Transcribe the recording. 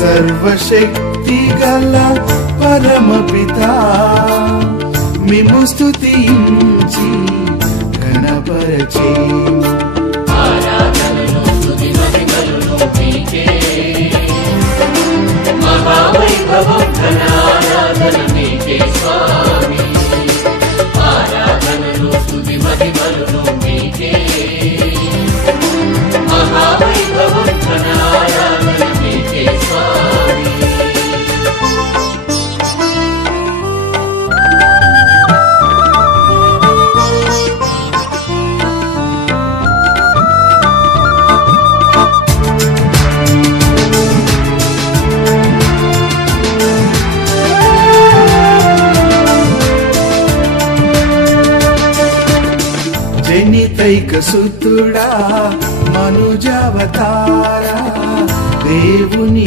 సర్వశక్తి గల పరమపితా మిమ్ము స్తుతించి ఘనపరచేము. ఆరాధనలు స్తుతి మహిమలు మీకే, మహావైభవం ఘనారాధన మీకే స్వామి. ఆరాధనలు స్తుతి మహిమలు మీకే, మహావైభవం ఘనారాధన మీకే స్వామి. జనితైక సుతుడా మనుజావతారా దేవుని